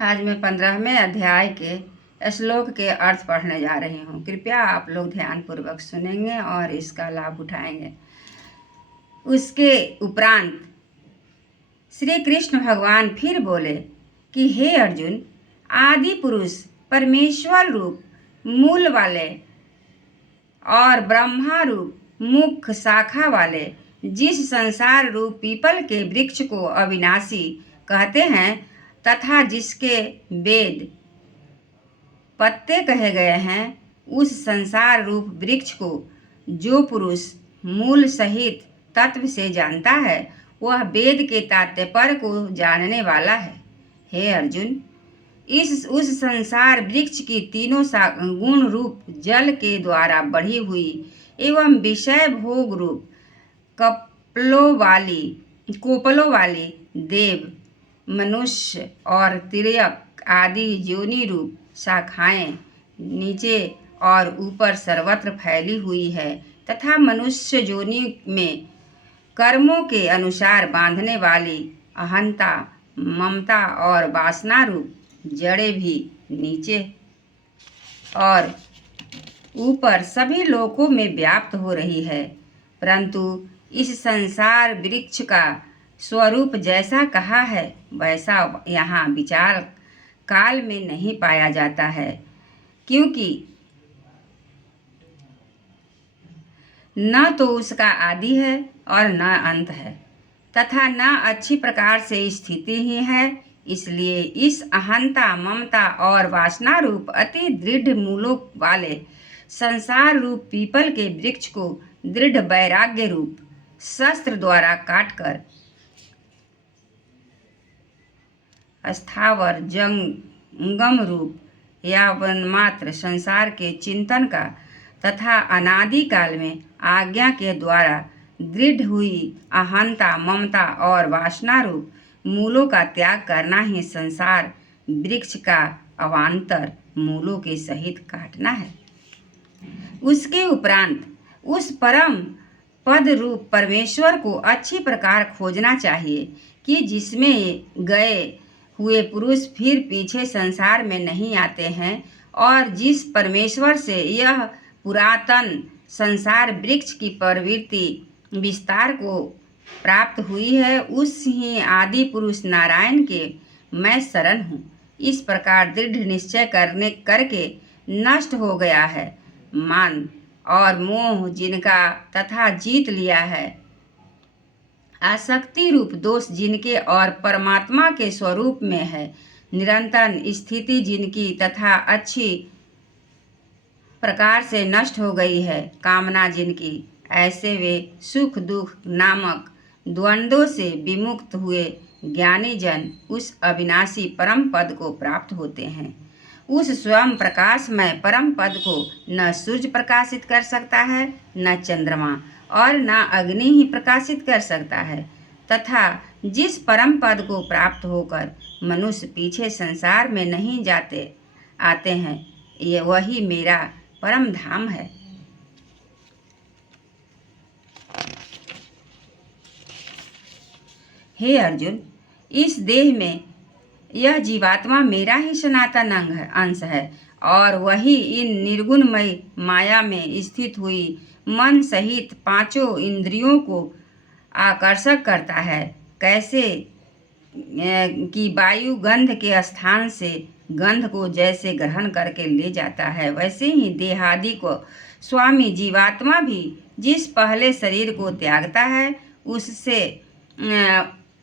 आज मैं 15वें अध्याय के श्लोक के अर्थ पढ़ने जा रही हूँ। कृपया आप लोग ध्यानपूर्वक सुनेंगे और इसका लाभ उठाएंगे। उसके उपरांत श्री कृष्ण भगवान फिर बोले कि हे अर्जुन, आदि पुरुष परमेश्वर रूप मूल वाले और ब्रह्मा रूप मुख्य शाखा वाले जिस संसार रूप पीपल के वृक्ष को अविनाशी कहते हैं तथा जिसके वेद पत्ते कहे गए हैं, उस संसार रूप वृक्ष को जो पुरुष मूल सहित तत्व से जानता है, वह वेद के तात्पर्य को जानने वाला है। हे अर्जुन, उस संसार वृक्ष की तीनों गुण रूप जल के द्वारा बढ़ी हुई एवं विषय भोग रूप कोपलों वाली देव, मनुष्य और तिर्यक आदि योनि रूप शाखाएं नीचे और ऊपर सर्वत्र फैली हुई है तथा मनुष्य योनि में कर्मों के अनुसार बांधने वाली अहंता, ममता और वासना रूप जड़ें भी नीचे और ऊपर सभी लोकों में व्याप्त हो रही है। परंतु इस संसार वृक्ष का स्वरूप जैसा कहा है वैसा यहाँ विचार काल में नहीं पाया जाता है, क्योंकि न तो उसका आदि है और न अंत है तथा न अच्छी प्रकार से स्थिति ही है। इसलिए इस अहंता, ममता और वासना रूप अति दृढ़ मूलों वाले संसार रूप पीपल के वृक्ष को दृढ़ वैराग्य रूप शस्त्र द्वारा काटकर स्थावर जंगम रूप या वनमात्र संसार के चिंतन का तथा अनादि काल में आज्ञा के द्वारा दृढ़ हुई अहंता, ममता और वासना रूप मूलों का त्याग करना ही संसार वृक्ष का अवान्तर मूलों के सहित काटना है। उसके उपरांत उस परम पद रूप परमेश्वर को अच्छी प्रकार खोजना चाहिए कि जिसमें गए हुए पुरुष फिर पीछे संसार में नहीं आते हैं और जिस परमेश्वर से यह पुरातन संसार वृक्ष की प्रवृत्ति विस्तार को प्राप्त हुई है, उस ही आदि पुरुष नारायण के मैं शरण हूँ। इस प्रकार दृढ़ निश्चय करके नष्ट हो गया है मान और मोह जिनका तथा जीत लिया है आसक्ति रूप दोष जिनके और परमात्मा के स्वरूप में है निरंतर स्थिति जिनकी तथा अच्छी प्रकार से नष्ट हो गई है कामना जिनकी, ऐसे वे सुख दुख नामक द्वंद्वों से विमुक्त हुए ज्ञानी जन उस अविनाशी परम पद को प्राप्त होते हैं। उस स्वयं प्रकाशमय परम पद को न सूर्य प्रकाशित कर सकता है, न चंद्रमा और न अग्नि ही प्रकाशित कर सकता है तथा जिस परम पद को प्राप्त होकर मनुष्य पीछे संसार में नहीं आते हैं, ये वही मेरा परम धाम है। हे अर्जुन, इस देह में यह जीवात्मा मेरा ही सनातन अंश है और वही इन निर्गुणमय माया में स्थित हुई मन सहित पांचों इंद्रियों को आकर्षक करता है। कैसे कि वायु गंध के स्थान से गंध को जैसे ग्रहण करके ले जाता है, वैसे ही देहादि को स्वामी जीवात्मा भी जिस पहले शरीर को त्यागता है उससे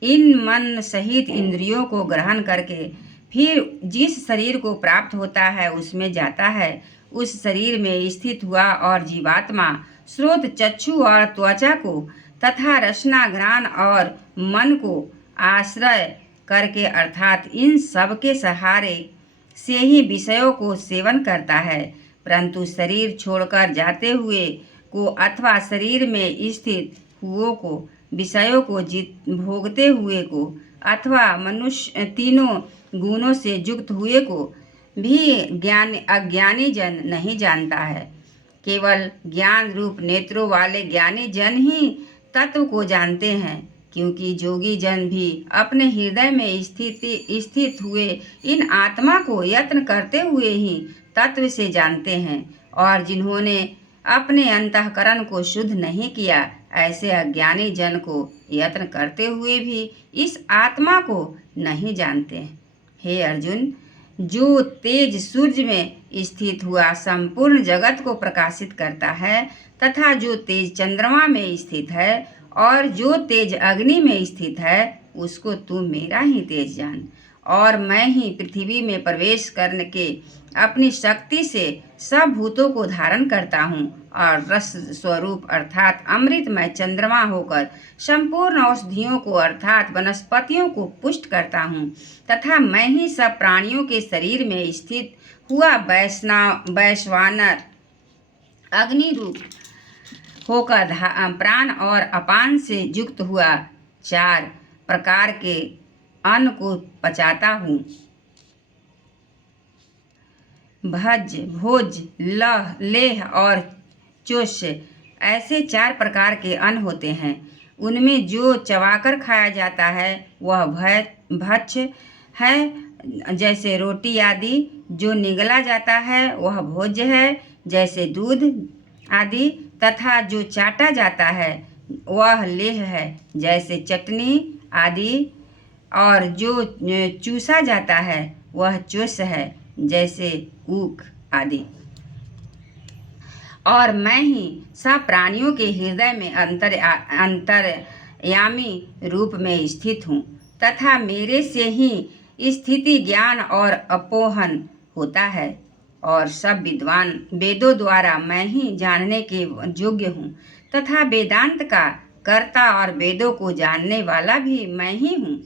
इन मन सहित इंद्रियों को ग्रहण करके फिर जिस शरीर को प्राप्त होता है उसमें जाता है। उस शरीर में स्थित हुआ और जीवात्मा स्रोत चक्षु और त्वचा को तथा रसना घ्राण और मन को आश्रय करके अर्थात इन सब के सहारे से ही विषयों को सेवन करता है। परंतु शरीर छोड़कर जाते हुए को अथवा शरीर में स्थित हुओं को विषयों को भोगते हुए को अथवा मनुष्य तीनों गुणों से युक्त हुए को भी अज्ञानी जन नहीं जानता है। केवल ज्ञान रूप नेत्रों वाले ज्ञानी जन ही तत्व को जानते हैं क्योंकि जोगी जन भी अपने हृदय में स्थित हुए इन आत्मा को यत्न करते हुए ही तत्व से जानते हैं, और जिन्होंने अपने अंतःकरण को शुद्ध नहीं किया, ऐसे अज्ञानी जन को यत्न करते हुए भी इस आत्मा को नहीं जानते। हे अर्जुन, जो तेज सूर्य में स्थित हुआ संपूर्ण जगत को प्रकाशित करता है, तथा जो तेज चंद्रमा में स्थित है और जो तेज अग्नि में स्थित है, उसको तू मेरा ही तेज जान। और मैं ही पृथ्वी में प्रवेश करने के अपनी शक्ति से सब भूतों को धारण करता हूँ, और रस स्वरूप अर्थात अमृतमय चंद्रमा होकर संपूर्ण औषधियों को अर्थात वनस्पतियों को पुष्ट करता हूँ, तथा मैं ही सब प्राणियों के शरीर में स्थित हुआ वैश्वानर अग्नि रूप होकर प्राण और अपान से युक्त हुआ 4 प्रकार के अन्न को पचाता हूँ। भज, भोज, लह, लेह और चोष ऐसे 4 प्रकार के अन्न होते हैं। उनमें जो चबाकर खाया जाता है वह भक्ष्य है, जैसे रोटी आदि। जो निगला जाता है वह भोज्य है, जैसे दूध आदि। तथा जो चाटा जाता है वह लेह है, जैसे चटनी आदि। और जो चूसा जाता है वह चोष है, जैसे ऊख आदि। और मैं ही सब प्राणियों के हृदय में अंतर्यामी रूप में स्थित हूँ, तथा मेरे से ही स्थिति, ज्ञान और अपोहन होता है। और सब विद्वान वेदों द्वारा मैं ही जानने के योग्य हूँ, तथा वेदांत का कर्ता और वेदों को जानने वाला भी मैं ही हूँ।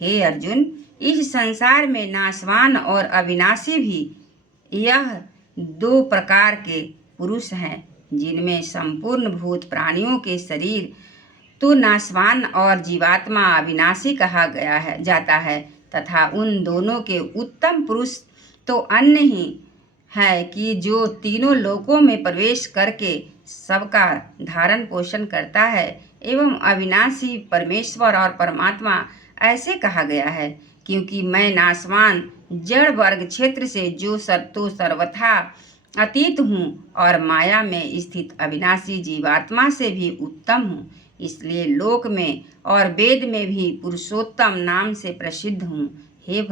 हे अर्जुन, इस संसार में नाशवान और अविनाशी भी यह 2 प्रकार के पुरुष हैं, जिनमें संपूर्ण भूत प्राणियों के शरीर तो नाशवान और जीवात्मा अविनाशी कहा जाता है, तथा उन दोनों के उत्तम पुरुष तो अन्य ही है कि जो तीनों लोकों में प्रवेश करके सबका धारण पोषण करता है, एवं अविनाशी परमेश्वर और परमात्मा ऐसे कहा गया है, क्योंकि मैं नाशवान जड़ वर्ग क्षेत्र से जो सर्वथा अतीत हूँ और माया में स्थित अविनाशी जीवात्मा से भी उत्तम हूँ। इसलिए लोक में और वेद में भी पुरुषोत्तम नाम से प्रसिद्ध हूँ। हे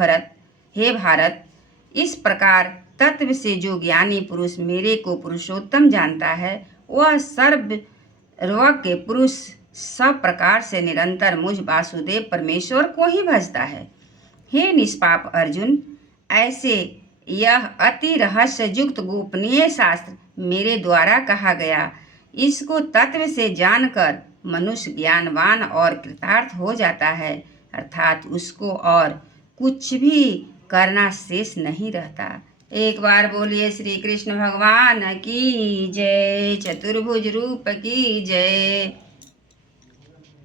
भारत, इस प्रकार तत्व से जो ज्ञानी पुरुष मेरे को पुरुषोत्तम जानता है, वह सर्वज्ञ पुरुष सब प्रकार से निरंतर मुझ वासुदेव परमेश्वर को ही भजता है। हे निष्पाप अर्जुन, ऐसे यह अति रहस्य युक्त गोपनीय शास्त्र मेरे द्वारा कहा गया, इसको तत्व से जानकर मनुष्य ज्ञानवान और कृतार्थ हो जाता है, अर्थात उसको और कुछ भी करना शेष नहीं रहता। एक बार बोलिए श्री कृष्ण भगवान की जय, चतुर्भुज रूप की जय।